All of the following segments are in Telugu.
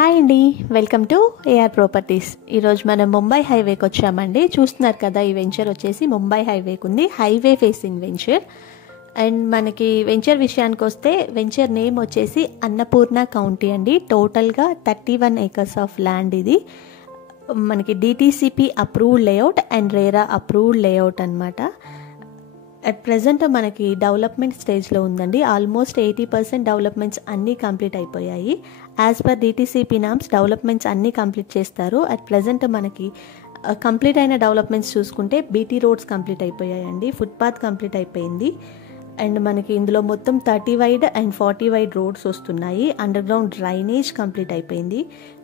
హాయ్ అండి, వెల్కమ్ టు ఏఆర్ ప్రాపర్టీస్. ఈరోజు మనం ముంబై హైవేకి వచ్చామండి. చూస్తున్నారు కదా, ఈ వెంచర్ వచ్చేసి ముంబై హైవేకి ఉంది, హైవే ఫేసింగ్ వెంచర్. అండ్ మనకి వెంచర్ విషయానికి వస్తే వెంచర్ నేమ్ వచ్చేసి అన్నపూర్ణ కౌంటీ అండి. టోటల్గా 31 acres ఆఫ్ ల్యాండ్. ఇది మనకి DTCP approved layout and RERA approved layout అనమాట. అట్ ప్రజెంట్ మనకి డెవలప్మెంట్ స్టేజ్లో ఉందండి. ఆల్మోస్ట్ 80% డెవలప్మెంట్స్ అన్నీ కంప్లీట్ అయిపోయాయి. As per DTCP norms developments అన్నీ కంప్లీట్ చేస్తారు. అట్ ప్రజెంట్ మనకి కంప్లీట్ అయిన డెవలప్మెంట్స్ చూసుకుంటే బీటీ రోడ్స్ కంప్లీట్ అయిపోయాయండి, ఫుట్పాత్ కంప్లీట్ అయిపోయింది. అండ్ మనకి ఇందులో మొత్తం 30 వైడ్ అండ్ 40 వైడ్ రోడ్స్ వస్తున్నాయి. అండర్ గ్రౌండ్ డ్రైనేజ్ కంప్లీట్ అయిపోయింది.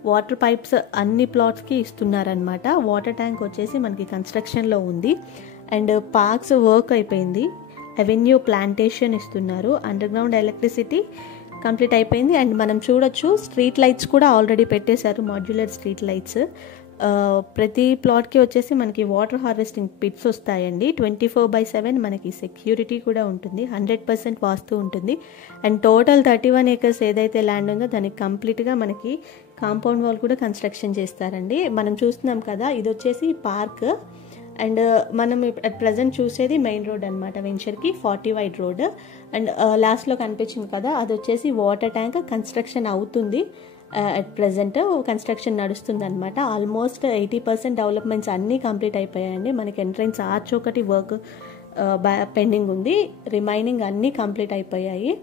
వాటర్ పైప్స్ అన్ని ప్లాట్స్కి ఇస్తున్నారనమాట. వాటర్ ట్యాంక్ వచ్చేసి మనకి కన్స్ట్రక్షన్లో ఉంది. అండ్ పార్క్స్ వర్క్ అయిపోయింది. అవెన్యూ ప్లాంటేషన్ ఇస్తున్నారు. అండర్ గ్రౌండ్ ఎలక్ట్రిసిటీ కంప్లీట్ అయిపోయింది. అండ్ మనం చూడొచ్చు స్ట్రీట్ లైట్స్ కూడా ఆల్రెడీ పెట్టేశారు, మాడ్యులర్ స్ట్రీట్ లైట్స్. ప్రతి ప్లాట్కి వచ్చేసి మనకి వాటర్ హార్వెస్టింగ్ పిట్స్ వస్తాయండి. 24/7 మనకి సెక్యూరిటీ కూడా ఉంటుంది. 100% వాస్తు ఉంటుంది. అండ్ టోటల్ 31 acres ఏదైతే ల్యాండ్ ఉందో దానికి కంప్లీట్గా మనకి కాంపౌండ్ వాల్ కూడా కన్స్ట్రక్షన్ చేస్తారండి. మనం చూస్తున్నాం కదా, ఇది వచ్చేసి పార్క్. అండ్ మనం అట్ ప్రజెంట్ చూసేది మెయిన్ రోడ్ అనమాట, వెంచర్కి 40 వైడ్ రోడ్. అండ్ లాస్ట్లో కనిపించింది కదా, అది వచ్చేసి వాటర్ ట్యాంక్ కన్స్ట్రక్షన్ అవుతుంది. అట్ ప్రజెంట్ కన్స్ట్రక్షన్ నడుస్తుంది అనమాట. ఆల్మోస్ట్ 80% డెవలప్మెంట్స్ అన్నీ కంప్లీట్ అయిపోయాయండి. మనకి ఎంట్రన్స్ ఆర్చ్ ఒకటి వర్క్ పెండింగ్ ఉంది, రిమైనింగ్ అన్నీ కంప్లీట్ అయిపోయాయి.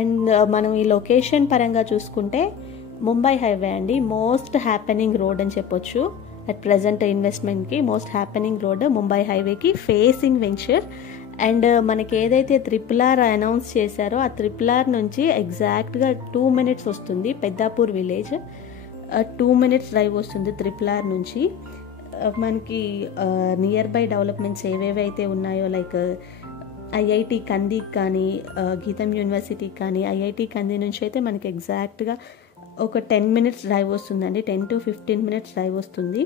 అండ్ మనం ఈ లొకేషన్ పరంగా చూసుకుంటే ముంబై హైవే అండి, మోస్ట్ హ్యాపెనింగ్ రోడ్ అని చెప్పొచ్చు. అట్ ప్రజెంట్ ఇన్వెస్ట్మెంట్కి మోస్ట్ హ్యాపెనింగ్ రోడ్ ముంబై హైవేకి ఫేసింగ్ వెంచర్. అండ్ మనకి ఏదైతే RRR అనౌన్స్ చేశారో ఆ RRR నుంచి ఎగ్జాక్ట్గా 2 minutes వస్తుంది. పెద్దాపూర్ విలేజ్ 2 minutes డ్రైవ్ వస్తుంది RRR నుంచి. మనకి నియర్ బై డెవలప్మెంట్స్ ఏవేవైతే ఉన్నాయో, లైక్ ఐఐటి కందికి కానీ, గీతం యూనివర్సిటీకి కానీ, ఐఐటి కంది నుంచి అయితే మనకి ఎగ్జాక్ట్గా ఒక 10 minutes డ్రైవ్ వస్తుందండి. 10 to 15 minutes డ్రైవ్ వస్తుంది.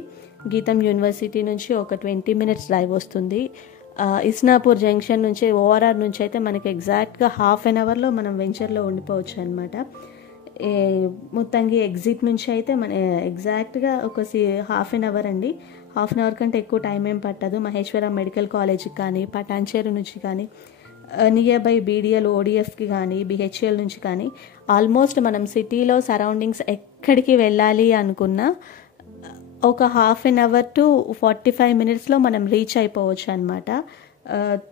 గీతం యూనివర్సిటీ నుంచి ఒక 20 minutes డ్రైవ్ వస్తుంది. ఇస్నాపూర్ జంక్షన్ నుంచి ORR నుంచి అయితే మనకి ఎగ్జాక్ట్గా ½ an hourలో మనం వెంచర్లో ఉండిపోవచ్చు అనమాట. మొత్తానికి ఎగ్జిట్ నుంచి అయితే మన ఎగ్జాక్ట్గా ఒక ½ an hour అండి. ½ an hour కంటే ఎక్కువ టైం ఏం పట్టదు. మహేశ్వరం మెడికల్ కాలేజ్కి కానీ, పటాన్చేరు నుంచి కానీ, నియర్ బై BDL ODFకి కానీ, BHL నుంచి కానీ, ఆల్మోస్ట్ మనం సిటీలో సరౌండింగ్స్ ఎక్కడికి వెళ్ళాలి అనుకున్నా ఒక ½ an hour to 45 minutesలో మనం రీచ్ అయిపోవచ్చు అనమాట.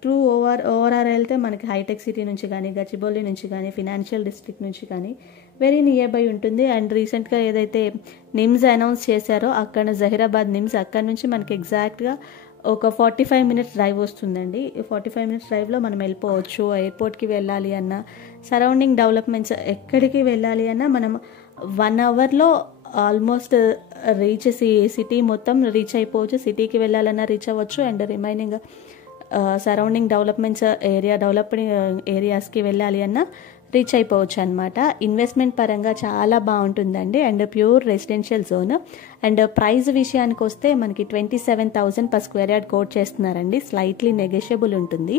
త్రూ ORR వెళ్తే మనకి హైటెక్ సిటీ నుంచి కానీ, గచ్చిబౌలి నుంచి కానీ, ఫినాన్షియల్ డిస్ట్రిక్ట్ నుంచి కానీ వెరీ నియర్ బై ఉంటుంది. అండ్ రీసెంట్గా ఏదైతే నిమ్స్ అనౌన్స్ చేశారో అక్కడ జహీరాబాద్ నిమ్స్, అక్కడ నుంచి మనకి ఎగ్జాక్ట్గా ఒక 45 minutes డ్రైవ్ వస్తుందండి. 45 minutes డ్రైవ్లో మనం వెళ్ళిపోవచ్చు. ఎయిర్పోర్ట్కి వెళ్ళాలి అన్నా, సరౌండింగ్ డెవలప్మెంట్స్ ఎక్కడికి వెళ్ళాలి అన్నా మనం 1 hourలో ఆల్మోస్ట్ రీచ్ సిటీ మొత్తం రీచ్ అయిపోవచ్చు. సిటీకి వెళ్ళాలన్నా రీచ్ అవ్వచ్చు. And remaining surrounding developments developing ఏరియాస్కి వెళ్ళాలి అన్నా రీచ్ అయిపోవచ్చు అనమాట. ఇన్వెస్ట్మెంట్ పరంగా చాలా బాగుంటుందండి. And pure residential zone. And price విషయానికి వస్తే మనకి 27,000 per square yard కోట్ చేస్తున్నారండి. స్లైట్లీ నెగోషియబుల్ ఉంటుంది.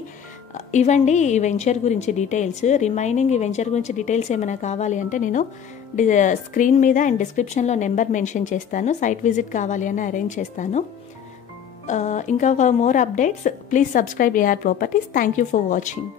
ఇవ్వండి ఈ వెంచర్ గురించి డీటెయిల్స్. రిమైనింగ్ ఈ వెంచర్ గురించి డీటెయిల్స్ ఏమైనా కావాలి అంటే నేను స్క్రీన్ మీద అండ్ డిస్క్రిప్షన్లో నెంబర్ మెన్షన్ చేస్తాను. సైట్ విజిట్ కావాలి అని అరేంజ్ చేస్తాను. ఇంకా for more updates please subscribe AR properties. Thank you for watching.